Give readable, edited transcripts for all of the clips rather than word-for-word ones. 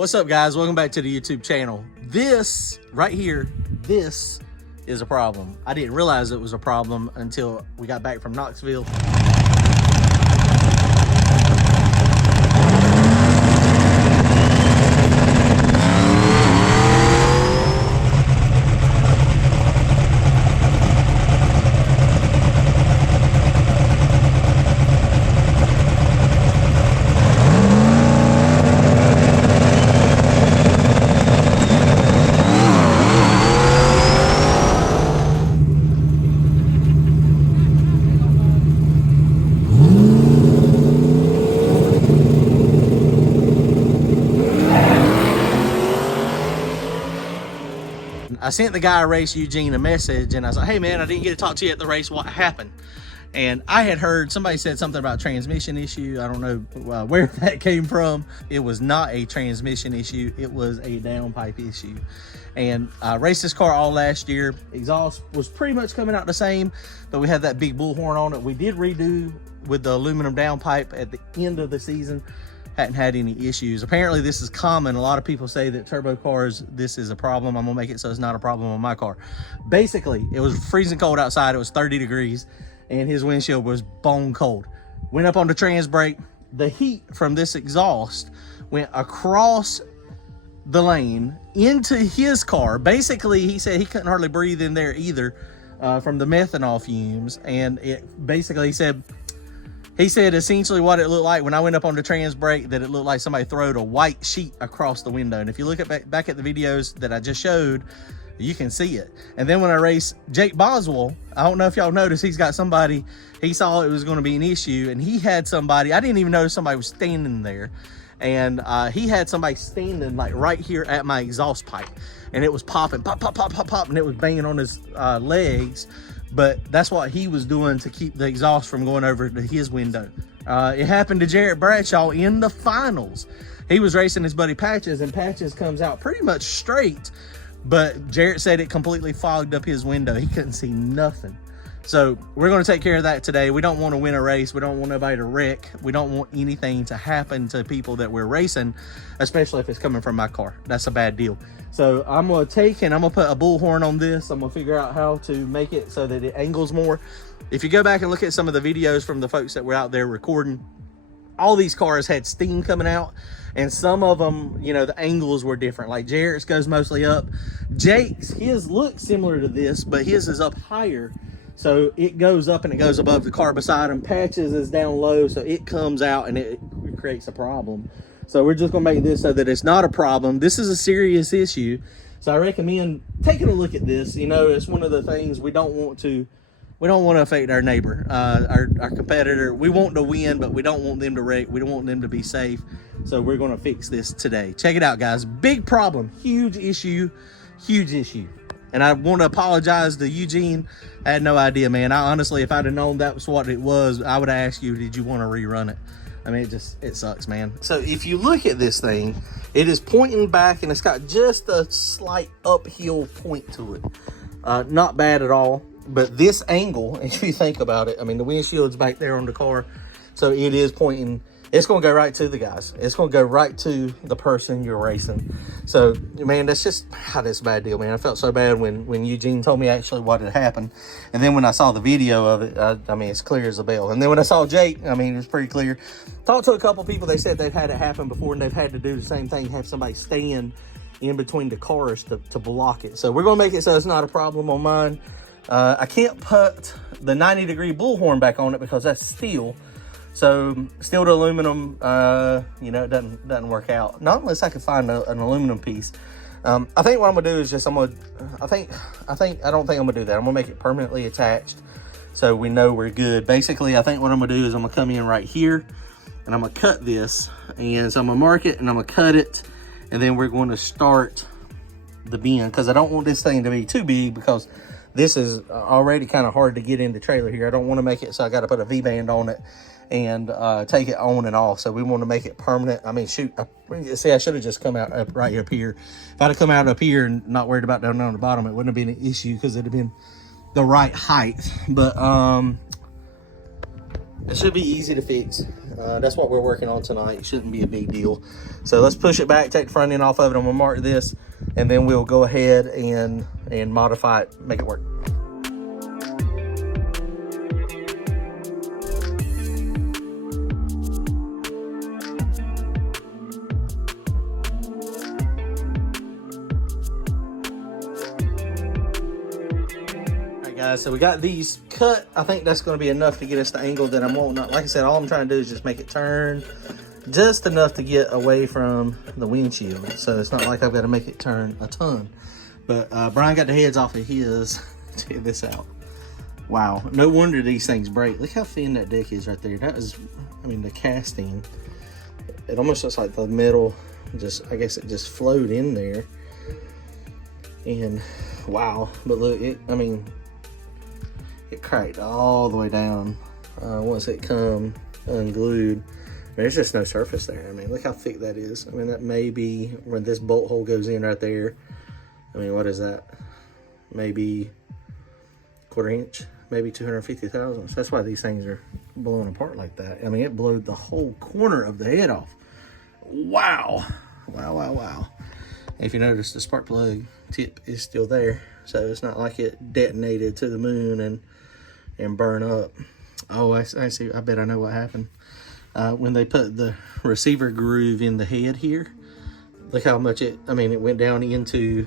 What's up, guys? Welcome back to the YouTube channel. This right here, this is a problem. I didn't realize it was a problem until we got back from Knoxville. I sent the guy I raced, Eugene, a message, and I was like, hey man, I didn't get to talk to you at the race. What happened? And I had heard somebody said something about transmission issue. I don't know where that came from. It was not a transmission issue. It was a downpipe issue. And I raced this car all last year. Exhaust was pretty much coming out the same, but we had that big bullhorn on it. We did redo with the aluminum downpipe at the end of the season. Hadn't had any issues. Apparently this is common. A lot of people say that turbo cars, this is a problem. I'm gonna make it so it's not a problem on my car. Basically, it was freezing cold outside. It was 30 degrees and his windshield was bone cold. Went up on the trans brake. The heat from this exhaust went across the lane into his car. Basically, he said he couldn't hardly breathe in there either from the methanol fumes. And it basically, he said essentially what it looked like when I went up on the trans brake, that it looked like somebody throwed a white sheet across the window. And if you look at back at the videos that I just showed, you can see it. And then when I raced Jake Boswell, I don't know if y'all noticed, he's got somebody, he saw it was going to be an issue, and he had somebody, I didn't even notice somebody was standing there. And he had somebody standing like right here at my exhaust pipe, and it was popping, pop, pop, pop, pop, pop, and it was banging on his legs. But that's what he was doing to keep the exhaust from going over to his window. It happened to Jarrett Bradshaw in the finals. He was racing his buddy Patches, and Patches comes out pretty much straight, but Jarrett said it completely fogged up his window. He couldn't see nothing. So we're going to take care of that today. We don't want to win a race. We don't want nobody to wreck. We don't want anything to happen to people that we're racing, especially if it's coming from my car. That's a bad deal. So I'm going to take and I'm going to put a bullhorn on this. I'm going to figure out how to make it so that it angles more. If you go back and look at some of the videos from the folks that were out there recording, all these cars had steam coming out, and some of them, you know, the angles were different. Like Jarrett's goes mostly up. Jake's, his looks similar to this, but his is up higher. So it goes up and it goes above the car beside him. Patches is down low, so it comes out and it creates a problem. So we're just gonna make this so that it's not a problem. This is a serious issue. So I recommend taking a look at this. You know, it's one of the things we don't want to affect our neighbor, our competitor. We want to win, but we don't want them to wreck. We don't want them to be safe. So we're gonna fix this today. Check it out, guys. Big problem, huge issue, huge issue. And I want to apologize to Eugene. I had no idea, man. I honestly, if I'd have known that was what it was, I would have asked you, did you want to rerun it? I mean, it sucks, man. So if you look at this thing, it is pointing back and it's got just a slight uphill point to it. Not bad at all. But this angle, if you think about it, I mean, the windshield's back there on the car. So it is pointing, it's going to go right to the guys. It's going to go right to the person you're racing. So, man, that's just, that's a bad deal, man. I felt so bad when Eugene told me actually what had happened. And then when I saw the video of it, I mean, it's clear as a bell. And then when I saw Jake, I mean, it was pretty clear. Talked to a couple people, they said they've had it happen before, and they've had to do the same thing, have somebody stand in between the cars to block it. So we're going to make it so it's not a problem on mine. I can't put the 90-degree bullhorn back on it because that's steel. So steel to aluminum, you know, it doesn't work out. Not unless I can find an aluminum piece. I think what I'm gonna do is just I don't think I'm gonna do that. I'm gonna make it permanently attached so we know we're good. Basically, I think what I'm gonna do is I'm gonna come in right here and I'm gonna cut this, and so I'm gonna mark it and I'm gonna cut it, and then we're going to start the bend because I don't want this thing to be too big because this is already kind of hard to get in the trailer here. I don't want to make it so I got to put a V-band on it and take it on and off. So we want to make it permanent. I mean, shoot, see, I should have just come out right up here. If I'd have come out up here and not worried about down on the bottom, it wouldn't have been an issue because it'd have been the right height. But It should be easy to fix. That's what we're working on tonight. It shouldn't be a big deal. So let's push it back, take the front end off of it. I'm gonna mark this, and then we'll go ahead and modify it, make it work. Guys, so we got these cut. I think that's going to be enough to get us the angle that I'm wanting. Like I said, all I'm trying to do is just make it turn just enough to get away from the windshield. So it's not like I've got to make it turn a ton. But Brian got the heads off of his. Check this out. Wow, no wonder these things break. Look how thin that deck is right there. That is, I mean, the casting, it almost looks like the metal just, I guess it just flowed in there. And wow, but look, I mean, it cracked all the way down once it come unglued. There's just no surface there. I mean, look how thick that is. I mean, that may be where this bolt hole goes in right there. I mean, what is that? Maybe quarter inch, maybe 250 thousandths. That's why these things are blowing apart like that. I mean, it blew the whole corner of the head off. Wow. Wow, wow, wow. If you notice, the spark plug tip is still there. So it's not like it detonated to the moon and burn up. Oh, I see. I bet I know what happened. When they put the receiver groove in the head here, look how much it went down into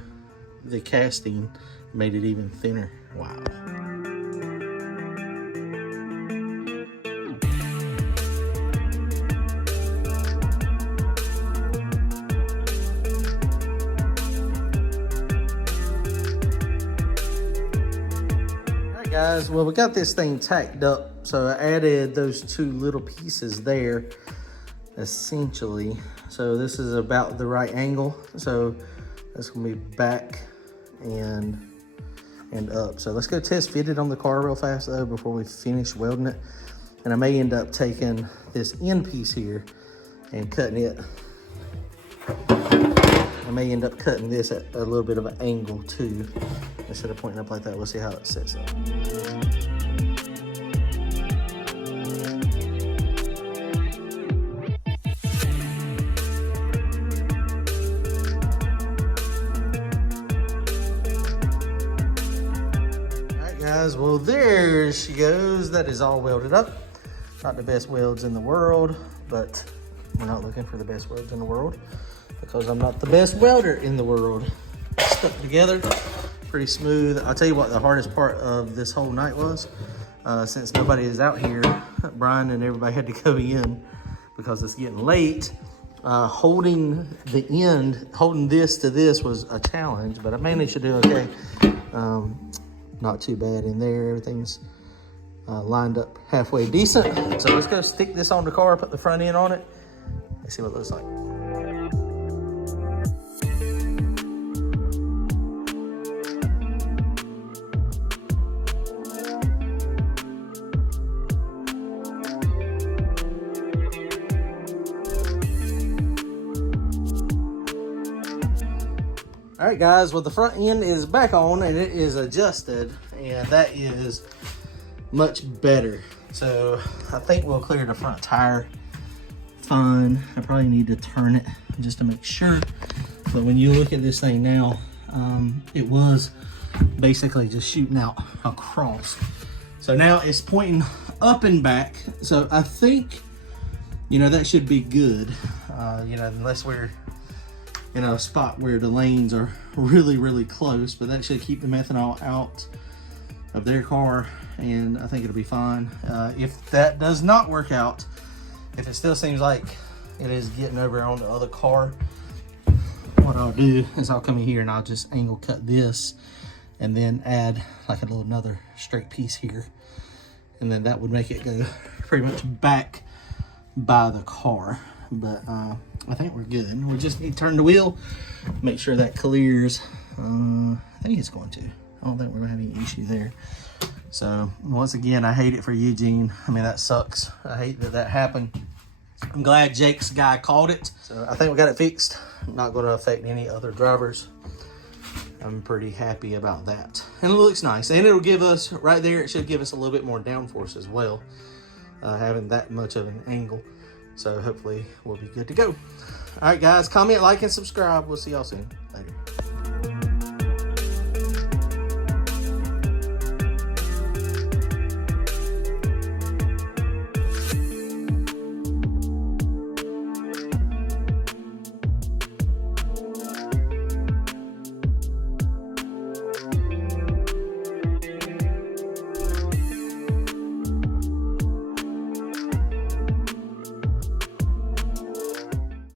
the casting, made it even thinner. Wow. Guys, well, we got this thing tacked up, so I added those two little pieces there essentially. So this is about the right angle, so that's gonna be back and up. So let's go test fit it on the car real fast though before we finish welding it. And I may end up taking this end piece here and cutting it. I may end up cutting this at a little bit of an angle too, instead of pointing up like that. We'll see how it sets up. Alright guys, well there she goes. That is all welded up. Not the best welds in the world, but we're not looking for the best welds in the world because I'm not the best welder in the world. Stuck together pretty smooth. I'll tell you what the hardest part of this whole night was. Since nobody is out here, Brian and everybody had to go in because it's getting late. Holding this to this was a challenge, but I managed to do okay. Not too bad in there. Everything's lined up halfway decent. So let's go stick this on the car, put the front end on it, and see what it looks like. All right, guys, well, the front end is back on and it is adjusted, and that is much better. So I think we'll clear the front tire fine. I probably need to turn it just to make sure. But when you look at this thing now, it was basically just shooting out across. So now it's pointing up and back. So I think, that should be good, unless we're in a spot where the lanes are really, really close, but that should keep the methanol out of their car, and I think it'll be fine. If that does not work out, if it still seems like it is getting over on the other car, what I'll do is I'll come in here and I'll just angle cut this and then add like another straight piece here, and then that would make it go pretty much back by the car. But I think we're good. We just need to turn the wheel, make sure that clears. I think it's going to. I don't think we're gonna have any issue there. So once again, I hate it for Eugene. I mean, that sucks. I hate that happened. I'm glad Jake's guy caught it. So I think we got it fixed. Not gonna affect any other drivers. I'm pretty happy about that. And it looks nice. And it'll give us, right there, it should give us a little bit more downforce as well. having that much of an angle. So hopefully we'll be good to go. All right, guys, comment, like, and subscribe. We'll see y'all soon.